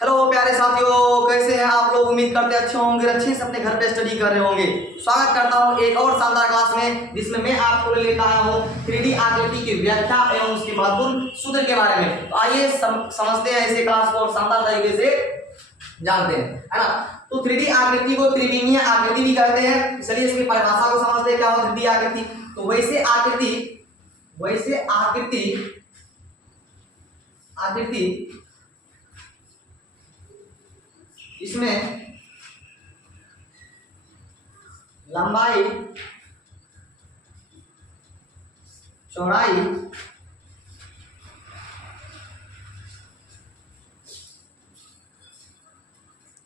Hello प्यारे साथियों, कैसे हैं आप लोग। उम्मीद करते अच्छे होंगे, अच्छे से अपने घर पे स्टडी कर रहे होंगे। स्वागत करता हूं एक और शानदार क्लास में, जिसमें मैं आपको लेकर आया हूं 3D आकृति की व्याख्या एवं उसके महत्वपूर्ण सूत्र के बारे में। तो आइए समझते हैं इसे क्लास को और शानदार तरीके से जानते हैं, है ना। तो 3D आकृति को त्रिविमीय आकृति भी कहते हैं। चलिए इसकी परिभाषा को समझते हैं, क्या हो 3D आकृति। तो वैसे आकृति इसमें लंबाई, चौड़ाई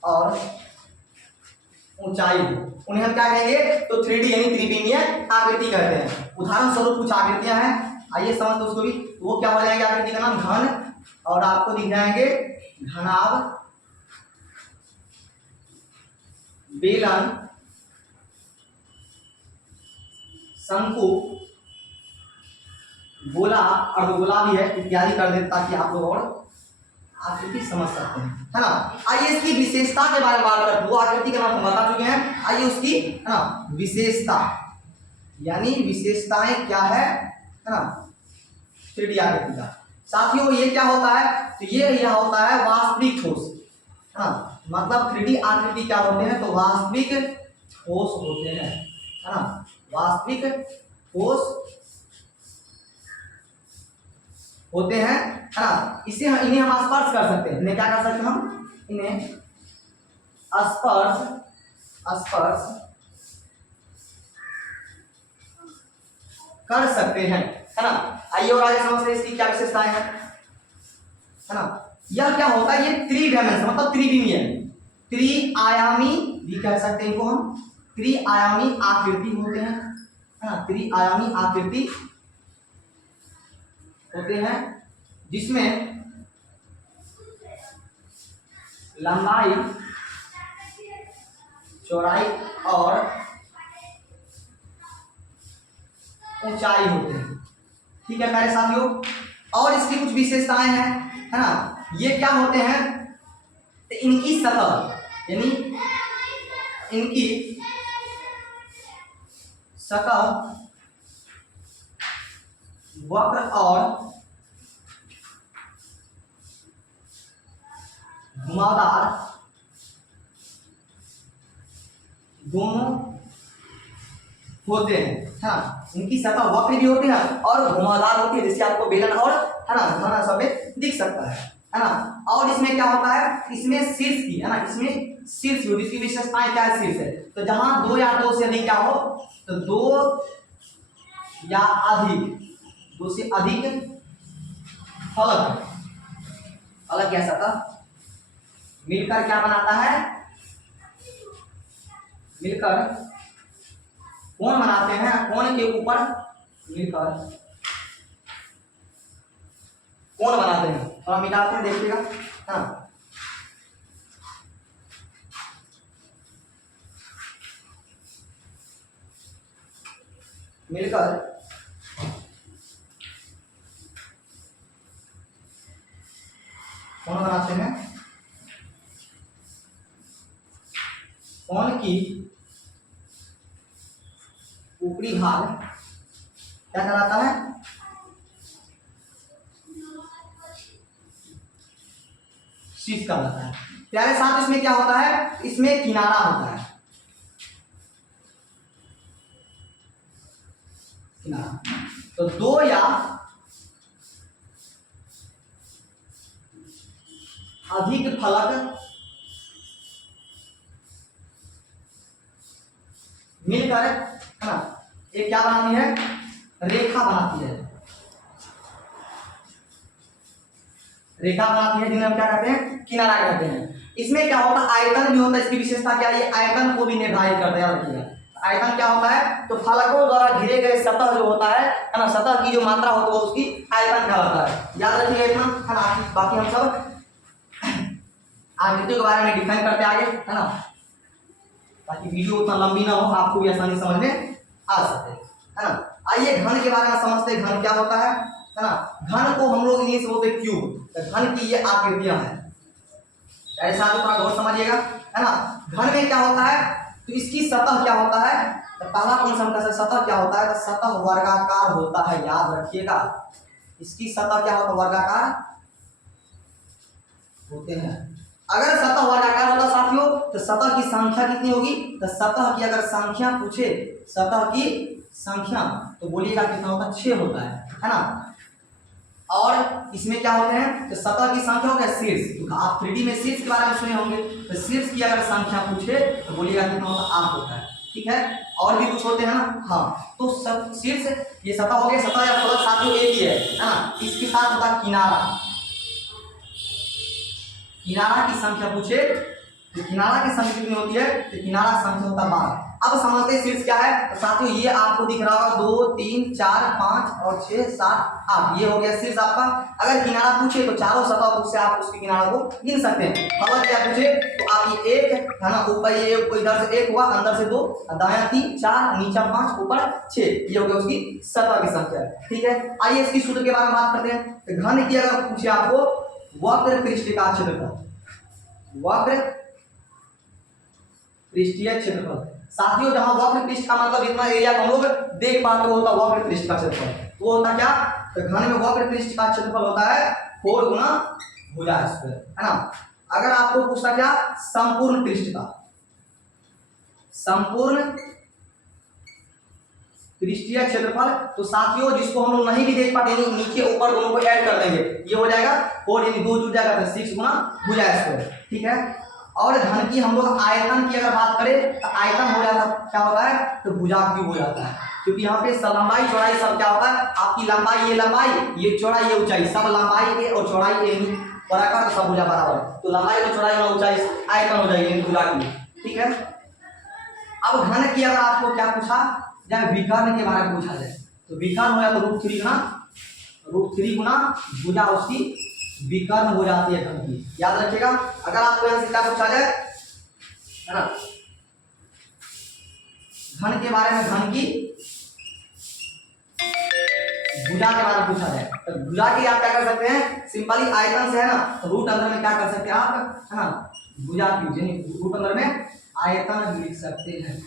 और ऊंचाई, उन्हें हम क्या कहेंगे, तो 3D यानी त्रिविमीय आकृति कहते हैं। उदाहरण स्वरूप कुछ आकृतियां हैं, आइए समझते उसको भी। वो क्या हो जाएंगे, आकृति का नाम घन, और आपको दिख जाएंगे घनाभ, बेलन, शंकु, गोला, अर्धगोला भी है, इत्यादि कर देते ताकि आप लोग और आकृति समझ सकते हैं, है ना। आइए इसकी विशेषता के बारे में बात करते हैं। वो आकृति के नाम हम बता चुके हैं, आइए उसकी, है ना, विशेषता यानी विशेषताएं क्या है ना 3D आकृति का। साथियों ये क्या होता है, तो ये होता है वास्तविक ठोस, है ना। मतलब 3D आकृति क्या होते हैं, तो वास्तविक ठोस होते हैं, है ना। वास्तविक ठोस होते हैं, है ना। इसे इन्हें हम स्पर्श कर सकते हैं। इन्हें क्या कर सकते हैं हम, इन्हें स्पर्श कर सकते हैं, है ना। आइए और आगे समझते हैं इसकी क्या विशेषताएं हैं, है ना। यह क्या होता है, ये 3 डायमेंशन मतलब त्रिविमीय, त्रिआयामी भी कह सकते हैं इनको हम, त्रिआयामी आकृति होते हैं, है ना। त्रिआयामी आकृति होते हैं जिसमें लंबाई, चौड़ाई और ऊंचाई होते हैं, ठीक है प्यारे साथियों। और इसकी कुछ विशेषताएं हैं, है ना। ये क्या होते हैं, तो इनकी सतह यानी इनकी सतह वक्र और घुमावदार दोनों होते हैं, है ना। इनकी सतह वक्र भी होती है और घुमावदार होती है, जैसे आपको बेलन और, है ना, घुमाना सब में दिख सकता है ना। और इसमें क्या होता है, इसमें शीर्ष की, है ना, इसमें शीर्ष होती है। इसकी विशेषताएं क्या है, शीर्ष है, तो जहां 2 या 2 से अधिक क्या हो, तो 2 या अधिक, 2 से अधिक फलक या सतह मिलकर क्या बनाता है, मिलकर कोण बनाते हैं। कोण के ऊपर मिलकर कोण बनाते हैं। तो हम मिटाते हैं, देखिएगा, हाँ। मिलकर कोण बनाते हैं। कोण की ऊपरी भाग क्या कहलाता है, शीर्ष कहलाता है। प्यारे साथ इसमें क्या होता है, इसमें किनारा होता है, किनारा। तो 2 या अधिक फलक मिलकर, है ना, एक क्या बनाती है, रेखा बनाती है, रेखा बनाती है, जिन्हें हम क्या कहते हैं, किनारा कहते हैं। इसमें क्या होता है, आयतन भी होता है। इसकी विशेषता क्या है, ये आयतन को भी निर्धारित करता है, याद रखिएगा। आयतन क्या होता है, तो फलकों द्वारा घिरे गए सतह जो होता है ना, सतह की जो मात्रा होती है उसकी आयतन कहलाता है। याद रखिएगा इतना, है ना। बाकी हम सब आकृतियों के बारे में डिफाइन करते आगे, है ना, ताकि वीडियो उतना लंबी ना हो, आपको भी आसानी समझ में आ सके, है ना। आइए घन के बारे में समझते हैं, घन क्या होता है ना। घन को हम लोग इंग्लिश बोलते हैं क्यूब। तो घन की ये आकृतियां हैं, ऐसा तो थोड़ा गौर समझिएगा, है ना। घन में क्या होता है, तो इसकी सतह क्या होता है, तो पहला कौन सा हमका सतह क्या होता है, तो सतह वर्गाकार होता है, याद रखिएगा। इसकी सतह क्या होता है, वर्गाकार होते हैं। अगर सतह वर्गाकार होता साथियों, तो सतह की संख्या कितनी होगी, तो सतह की अगर संख्या पूछे, सतह की संख्या, तो बोलिएगा कितना होता है, 6 होता है ना। और इसमें क्या होते हैं, तो सतह की संख्या हो गया शीर्ष, तो आप 3D में शीर्ष के बारे में सुने होंगे, तो शीर्ष की अगर संख्या पूछे तो बोलिएगा कितना होता है, 8 होता है। ठीक है, और भी कुछ होते हैं ना, हाँ, तो सब शीर्ष ये सतह हो गया, सतह या फलक साथियों एक ही है ना। इसके साथ होता है किनारा, किनारा की संख्या पूछे तो किनारा की संख्या कितनी होती है, तो किनारा संख्या होता है 12। अब समझते हैं शीर्ष क्या है, तो साथियों ये आपको दिख रहा होगा 2 3 4 5 और 6 7 8, ये हो गया शीर्ष आपका। अगर किनारा पूछे तो चारों सतह से आप उसके किनारों को गिन सकते हैं। फलक क्या पूछे तो आप ये 1 है ना, ऊपर ये इधर से 1 हुआ, अंदर से 2, दायां 3 4, नीचा 5, ऊपर 6, ये हो गया उसकी सतह की संख्या। ठीक है, आइए इसकी सूत्र के बारे में बात करते हैं। तो घन की अगर पूछे आपको वक्र पृष्ठ का क्षेत्रफल, वक्र पृष्ठीय क्षेत्रफल, साथियों जहां वक्र पृष्ठ का मतलब इतना एरिया को हम लोग देख पाते हो होता वक्र पृष्ठ का क्षेत्रफल, वो होता क्या, तो घन में वक्र पृष्ठ का क्षेत्रफल होता है 4 गुना भुजा स्क्वायर, है ना। अगर आपको पूछता क्या संपूर्ण पृष्ठ का, संपूर्ण पृष्ठीय क्षेत्रफल, तो साथियों जिसको हम लोग नहीं भी देख पाते नीचे ऊपर दोनों को ऐड कर देंगे, ये हो जाएगा 4 यानी 2 जुड़ जाएगा तो 6 गुना भुजा स्क्वायर। ठीक है, और घन की हम लोग आयतन की अगर बात करें तो आयतन हो जाता क्या होता है, तो भुजा क्यूब हो जाता है, क्योंकि यहाँ पे लंबाई चौड़ाई सब क्या होता है, आपकी लंबाई ये चौड़ाई ये ऊंचाई, सब लंबाई के और चौड़ाई के बराबर, तो सब भुजा बराबर, तो लंबाई और चौड़ाई और ऊंचाई आयतन हो जाएगी भुजा की। ठीक है, अब घन की अगर आपको क्या पूछा जाए, विकर्ण के बारे में पूछा जाए, तो विकर्ण हो जाए तो √3 गुना भुजा उसकी विकर्ण हो जाती है घन की, याद रखिएगा। अगर आपको यहाँ से क्या पूछा जाए, है ना, घन के बारे में, घन की भुजा के बारे में पूछा जाए, तो भुजा की आप क्या कर सकते हैं, सिंपली आयतन से, है ना, तो रूट अंदर में क्या कर सकते हैं आप, है ना, भुजा की रूट अंदर में आयतन लिख सकते हैं,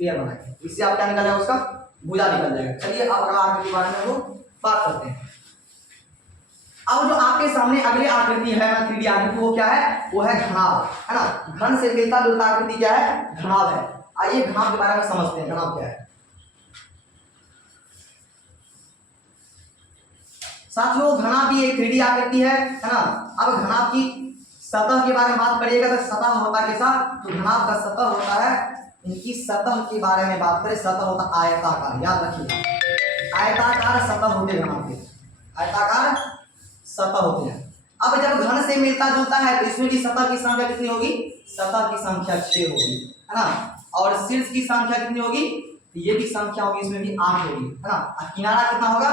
पेयर बना के, इससे आप क्या निकल जाएगा, उसका भुजा निकल जाएगा। चलिए अब अगला आकृति के बारे में वो बात करते हैं। अब जो आपके सामने अगली आकृति है ना, 3D आकृति, वो क्या है, वो है घनाभ, है ना। घन से मिलता जुलता आकृति क्या है, घनाभ है। आइए घनाभ के बारे में समझते हैं, घनाभ क्या है। साथियों घनाभ भी एक 3D आकृति है ना। अब घनाभ की सतह के बारे में बात करिएगा तो सतह होता है कैसा, तो घनाभ का सतह होता है, इनकी सतह के बारे में बात करें, सतह होता आयताकार, याद रखिएगा, आयताकार सतह होते हैं घनाभ के, आयताकार सतह होते हैं। अब जब घन से मिलता जुलता है तो इसमें भी सतह की संख्या कितनी होगी, सतह की संख्या 6 होगी, है ना। और शीर्ष की संख्या कितनी होगी, तो ये भी संख्या होगी, इसमें भी 8 होगी, है ना। और किनारा कितना होगा,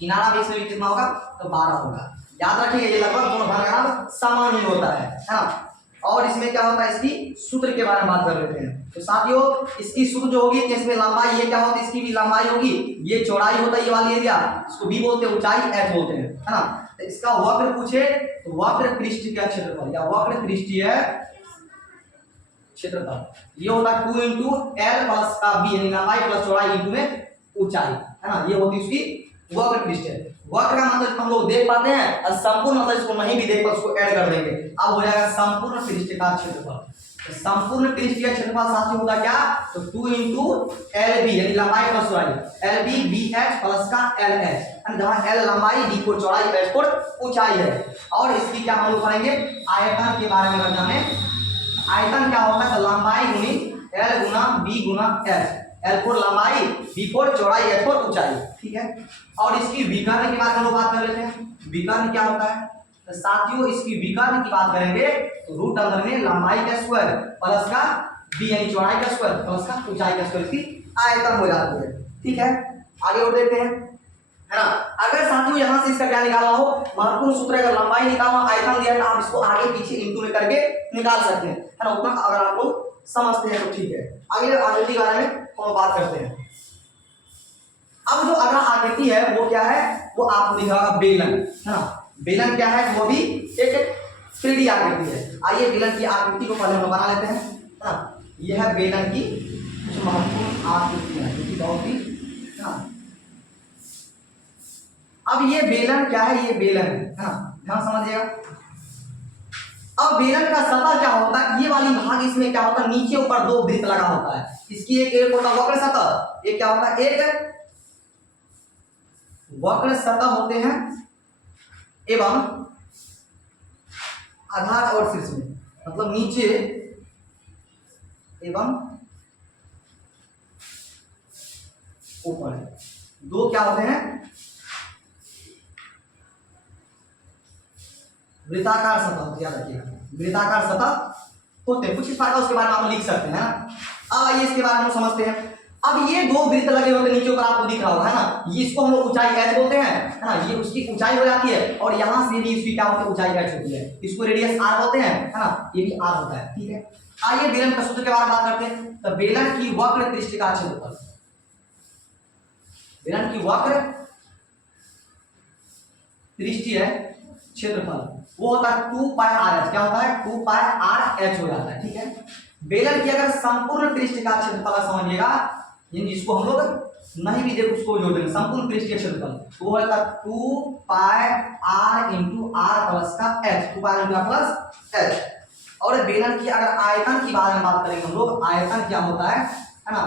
किनारा भी इसमें भी कितना होगा, तो 12 होगा। याद रखिए ये लगभग दोनों घन समान ही होता है ना। और इसमें क्या होता है, इसकी सूत्र के बारे में बात कर लेते हैं। तो साथियों इसकी सूत्र जो होगी, तो इसमें लंबाई ये क्या होती है, इसकी भी लंबाई होगी, ये चौड़ाई होता है, ये वाली एरिया, इसको भी बोलते हैं, ऊंचाई h बोलते हैं, है ना। तो इसका वक्र पूछे तो वक्र पृष्ठ का क्षेत्रफल या वक्र पृष्ठीय क्षेत्रफल, ये होता है 2 × L प्लस का b, यानी लंबाई प्लस चौड़ाई इंटू में ऊंचाई, है ना। ये होती है उसकी वक्र पृष्ठ। वक्र का मतलब हम लोग देख पाते हैं, और संपूर्ण मतलब इसको नहीं भी देख पाते उसको ऐड कर देंगे, अब हो जाएगा संपूर्ण पृष्ठ का क्षेत्रफल। तो संपूर्ण पृष्ठ का क्षेत्रफल साथी होगा क्या, तो 2 × LB यानी लंबाई प्लस चौड़ाई, LB BH प्लस का LH, जहां L लंबाई, B को चौड़ाई, H को ऊंचाई है। और इसकी क्या हम लोग करेंगे, आयतन के बारे में जाने। आयतन क्या होता है, तो लंबाई गुनी L गुना B गुना H, L फोर लंबाई, B फोर चौड़ाई, H फोर ऊंचाई। ठीक है, और इसकी विकर्ण की बात हम लोग बात कर लेते हैं। विकर्ण क्या होता है, तो साथियों इसकी विकर्ण की बात करेंगे तो रूट अंदर में लंबाई का स्क्वायर प्लस का b यानी चौड़ाई का स्क्वायर प्लस का ऊंचाई का स्क्वायर, इसकी आयतन हो जाती है। ठीक है, आगे और देखते हैं, है ना। अगर साथियों यहाँ से इसका क्या निकालना हो, महत्वपूर्ण सूत्र, अगर लंबाई निकालना, आयतन दिया तो आप इसको आगे पीछे इंटू में करके निकाल सकते हैं, है ना। उतना अगर आप लोग समझते हैं तो ठीक है। आगे आकृति के बारे में हम बात करते हैं। अब जो अगला आकृति है वो क्या है, वो आपको दिखागा बेलन, है ना। बेलन क्या है, वो भी एक 3D आकृति है। आइए बेलन की आकृति को पहले हम बना लेते हैं, है ना। यह है बेलन की कुछ महत्वपूर्ण आकृतियां जो कि बहुत ही, है ना। अब ये बेलन क्या है, ये बेलन है ना, ध्यान समझिएगा। अब बेलन का सतह क्या होता है, ये वाली भाग इसमें क्या होता है, नीचे ऊपर दो वृत्त लगा होता है। इसकी एक होता है वक्र सतह, एक क्या होता है, एक वक्र सतह होते हैं एवं आधार और शीर्ष में, मतलब नीचे एवं ऊपर, दो क्या होते हैं, वृत्ताकार सतह, याद रखिएगा वृत्ताकार सतह होते हैं कुछ इस प्रकार, उसके बारे में आप लिख सकते हैं, है ना। अब आइए इसके बारे में हम समझते हैं। अब ये दो वृत्त लगे होते हैं नीचे ऊपर, आपको दिख रहा होगा, है ना। ये इसको हम लोग ऊंचाई h बोलते हैं, है ना। ये उसकी ऊंचाई हो जाती है और यहां से भी इसकी क्या होती है, ऊंचाई h होती है। इसको रेडियस r बोलते हैं, है ना, ये भी r होता है, ठीक है। आइए बेलन का सूत्र के बारे में बात करते हैं। तो बेलन की वक्र पृष्ठिका क्षेत्रफल, बेलन की वक्र पृष्ठीय क्षेत्रफल वो होता है 2 पाई r h, क्या होता है, 2 पाई r h हो जाता है, ठीक है। बेलन की अगर संपूर्ण पृष्ठिका क्षेत्रफल समझिएगा, यानी जिसको हम लोग नहीं भी देखो उसको जोड़ देंगे, संपूर्ण पृष्ठीय क्षेत्रफल वो होगा 2 पाई r इंटू r प्लस का h, 2 pi into r plus h। और बेलन की अगर आयतन की बारे में बात करेंगे हम लोग, आयतन क्या होता है ना,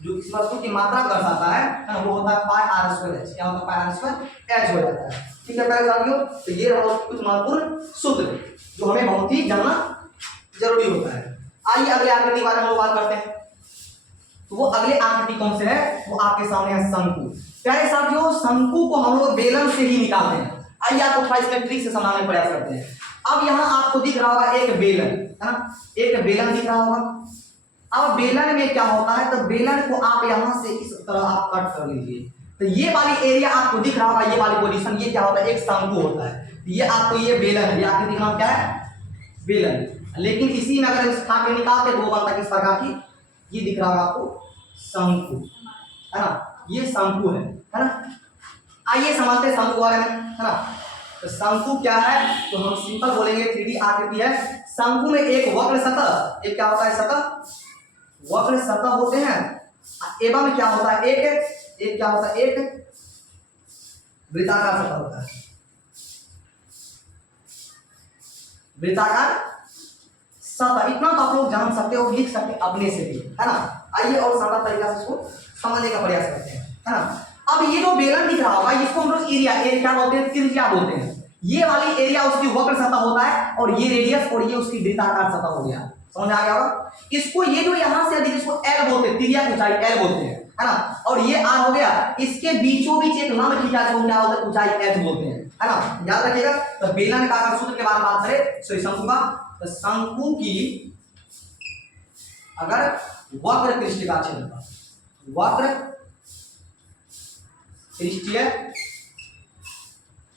जो इस वस्तु की मात्रा दर्शाता है ना, वो होता है पाई r स्क्वायर h, क्या होता है पाई r स्क्वायर h हो जाता है, ठीक है प्यारे साथियों। तो ये कुछ महत्वपूर्ण सूत्र जो हमें बहुत ही जानना जरूरी होता है। आइए अगले आकृति के बारे में बात करते हैं। तो वो अगले आकृति कौन से है, वो आपके सामने है शंकु। प्यारे साथियों शंकु को हम लोग बेलन से ही निकालते हैं। आइए आपको थोड़ा इसमें ट्रिक से समझाने का प्रयास करते हैं। अब यहाँ आपको दिख रहा होगा एक बेलन, है ना, एक बेलन दिख रहा होगा। अब बेलन में क्या होता है, तो बेलन को आप यहाँ से इस तरह आप कट कर लीजिए, तो ये वाली एरिया आपको दिख रहा होगा, ये वाली पोजीशन, ये क्या होता है, एक शंकु होता है। ये आपको ये बेलन है, ये आकृति का नाम क्या है, बेलन। लेकिन इसी में अगर इस खा के निकालते तो वो बनता है किस प्रकार की, ये दिख रहा होगा आपको शंकु, है ना, ये शंकु है ना। आइए समझते हैं शंकु बारे में, है ना। तो शंकु क्या है, तो हम सिंपल बोलेंगे 3D आकृति है। शंकु में एक वक्र सतह, एक क्या होता है सतह, वक्र सतह होते हैं एवं क्या होता है, एक क्या होता है, एक वृत्ताकार सतह होता है, वृत्ताकार सतह। इतना तो आप लोग जान सकते हो, लिख सकते अपने से भी, है ना। आइए और सरल तरीका से इसको समझने का प्रयास करते हैं, है ना। अब ये जो बेलन दिख रहा होगा इसको हम लोग एरिया क्या बोलते हैं, त्रिज्या बोलते हैं। ये वाली एरिया उसकी वक्र सतह होता है और ये रेडियस और ये उसकी वृत्ताकार सतह हो गया, समझ आ गया होगा। इसको ये जो यहां से अधिक इसको एल बोलते हैं, त्रिज्या ऊंचाई एल बोलते हैं, है ना। और ये आर हो गया, इसके बीचों बीच एक लंब खींचा जो क्या होता है, ऊंचाई एच बोलते हैं, है ना, याद रखिएगा। तो बेलन का अगर सूत्र के बारे में बात करें, सॉरी शंकु का, तो शंकु की अगर वक्र पृष्ठिका क्षेत्रफल, वक्र पृष्ठीय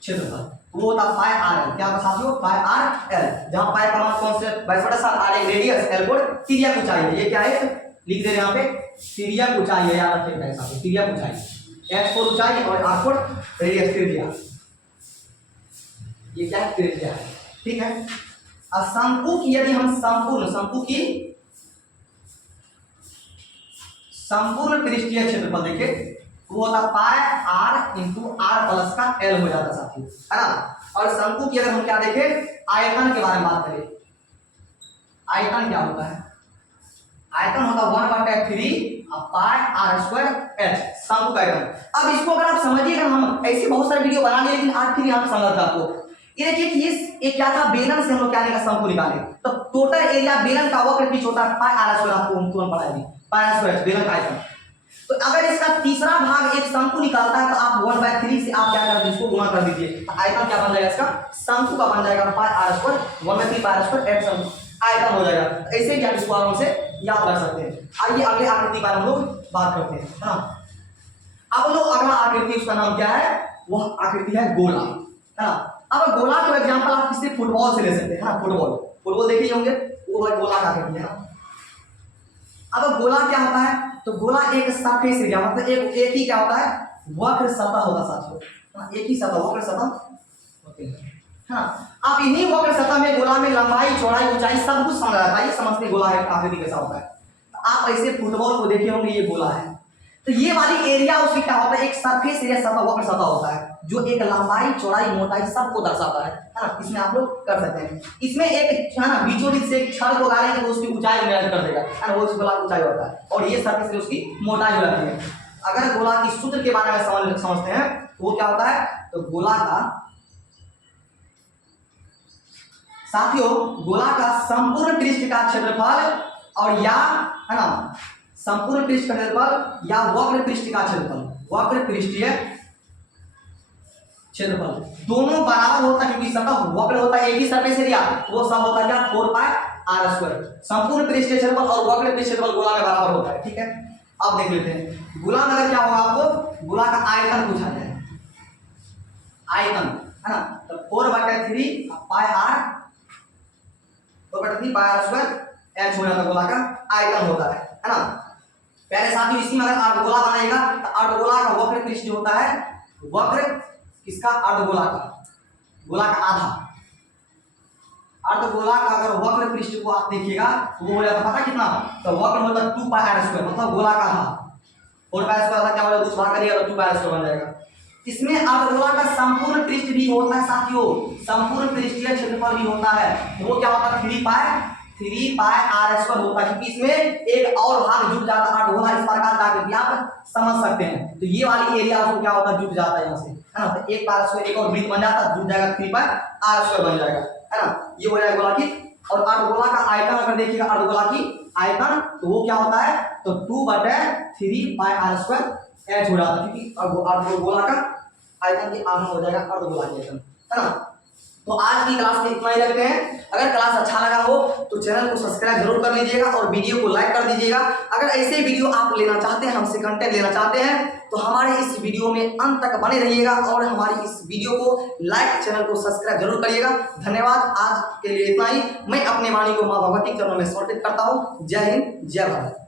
क्षेत्रफल वो होता पाई आर एल, क्या होता साथियों, पाई आर एल, जहां पाई का मान कौन से 22/7, आर एक रेडियस, एल कोण तिर्यक ऊंचाई है। ये क्या है, लिख दे रहे हैं यहाँ पे, तिर्यक ऊंचाई है, याद रखिएगा साथियों, तिर्यक ऊंचाई, एच कोण ऊंचाई और आर कोण रेडियस, त्रिज्या, ये क्या है, त्रिज्या है, ठीक है। अब शंकु की यदि हम संपूर्ण, शंकु की संपूर्ण पृष्ठीय क्षेत्रफल देखें, वो होता पाई आर इंटू आर प्लस का एल हो जाता साथियों, है ना। और शंकु की अगर हम क्या देखें, आयतन के बारे में बात करें, आयतन क्या होता है, आयतन होता 1/3 पाई आर स्क्वायर एच, शंकु का आयतन। अब इसको अगर आप समझिएगा, हम ऐसे बहुत सारे वीडियो बना लिए लेकिन आज फिर यहाँ समझता आपको। ये देखिए कि ये क्या था, बेलन से हम लोग क्या निकाला, शंकु निकाले, तो टोटल एरिया बेलन का वक्र पीछे होता है पाई आर स्क्वायर, आपको तुरंत पढ़ाएगी पाई आर स्क्वायर बेलन का आयतन। तो अगर इसका तीसरा भाग एक शंकु निकालता है तो आप 1/3 से आप क्या कर दीजिए, इसको गुणा कर दीजिए, तो आयतन क्या बन जाएगा इसका, शंकु का बन जाएगा pi R square, 1/3 pi R square H शंकु आयतन हो जाएगा। ऐसे भी आप इसको आराम से याद रख सकते हैं। आइए अगले आकृति पर हम लोग बात करते हैं, है ना। अब लोग अगला आकृति, उसका नाम क्या है, वह आकृति है गोला, है ना। अब गोला का एग्जांपल आप किसी फुटबॉल से ले सकते हैं, है ना, फुटबॉल देखे होंगे, वो गोला का आकृति है ना। अब गोला क्या होता है, तो गोला एक सरफेस एरिया, मतलब एक ही क्या होता है, वक्र सतह होता साथियों, एक ही सतह, वक्र सतह होती है। है ना। आप इन्हीं वक्र सतह में गोला में लंबाई चौड़ाई ऊंचाई सब कुछ समझ आता है, ये समझते गोला है आकृति कैसा होता है। तो आप ऐसे फुटबॉल को देखे होंगे, ये गोला है, तो ये वाली एरिया उसकी क्या होता है, एक सरफेस एरिया सतह वक्र सतह होता है जो एक लंबाई चौड़ाई मोटाई सबको दर्शाता है ना। इसमें आप लोग कर सकते हैं। इसमें एक है ना बीचों बीच से एक छड़ को गाड़ेंगे तो उसकी ऊंचाई मेजर कर देगा, है ना, वो उस गोला की ऊंचाई होता है और ये सरफेस एरिया उसकी मोटाई हो जाती है। अगर गोला की सूत्र के बारे में समझते हैं तो वो क्या होता है, तो गोला का साथियों गोला का संपूर्ण पृष्ठ का क्षेत्रफल और या है ना संपूर्ण पृष्ठ का क्षेत्रफल या वक्र पृष्ठ का क्षेत्रफल, वक्र पृष्ठीय क्षेत्रफल दोनों बराबर होता है, क्योंकि सतह वक्र होता है एक ही सरफेस एरिया, वो सब होता है क्या 4 पाई आर स्क्वायर। संपूर्ण पृष्ठीय क्षेत्रफल और वक्र पृष्ठीय क्षेत्रफल गोला में बराबर होता है, ठीक है। अब देख लेते हैं गोला में अगर क्या होगा, आपको गोला का आयतन पूछा जाए, आयतन है ना, तो 4/3 pi R 4/3 pi R square H हो जाता है, गोला का आयतन होता है ना। पहले साथियों इसी में अगर अर्धगोला बनाएगा तो अर्धगोला का वक्र पृष्ठ जो होता है, वक्र किसका, अर्धगोला का, गोला का आधा, अर्धगोला का अगर वक्र पृष्ठ को आप देखिएगा तो वो हो जाता पता कितना, तो वक्र होता 2 पाई आर स्क्वायर, मतलब गोला का आधा 4 पाई स्क्वायर क्या होगा, दूसरा भाग करिएगा तो 2 पाई स्क्वायर बन जाएगा। इसमें अर्धगोला का संपूर्ण पृष्ठ भी होता है साथियों, संपूर्ण पृष्ठीय क्षेत्रफल भी होता है, तो वो क्या होता है 3 पाई आर स्क्वायर होता है, क्योंकि इसमें एक और भाग जुट जाता है अर्धगोला इस प्रकार जाकर भी आप समझ सकते हैं। तो ये वाली एरिया उसको क्या होता है जुट जाता है यहाँ से, है ना, तो 1 पाई स्क्वायर एक और वृत्त बन जाता है, जुट जाएगा 3 पाई आर स्क्वायर बन जाएगा, है ना, ये हो जाएगा गोला की। और अर्धगोला का आयतन अगर देखिएगा, अर्धगोला की आयतन तो वो क्या होता है, तो 2/3 पाई आर स्क्वायर एच हो जाता है, क्योंकि अर्धगोला का आयतन के आधा हो जाएगा अर्धगोला की आयतन, है ना। तो आज की क्लास में इतना ही रखते हैं। अगर क्लास अच्छा लगा हो तो चैनल को सब्सक्राइब जरूर कर लीजिएगा और वीडियो को लाइक कर दीजिएगा। अगर ऐसे वीडियो आप लेना चाहते हैं, हमसे कंटेंट लेना चाहते हैं, तो हमारे इस वीडियो में अंत तक बने रहिएगा और हमारी इस वीडियो को लाइक, चैनल को सब्सक्राइब जरूर करिएगा। धन्यवाद, आज के लिए इतना ही। मैं अपने वाणी को माँ भगवती के चरणों में समर्पित करता हूँ। जय हिंद, जय भारत।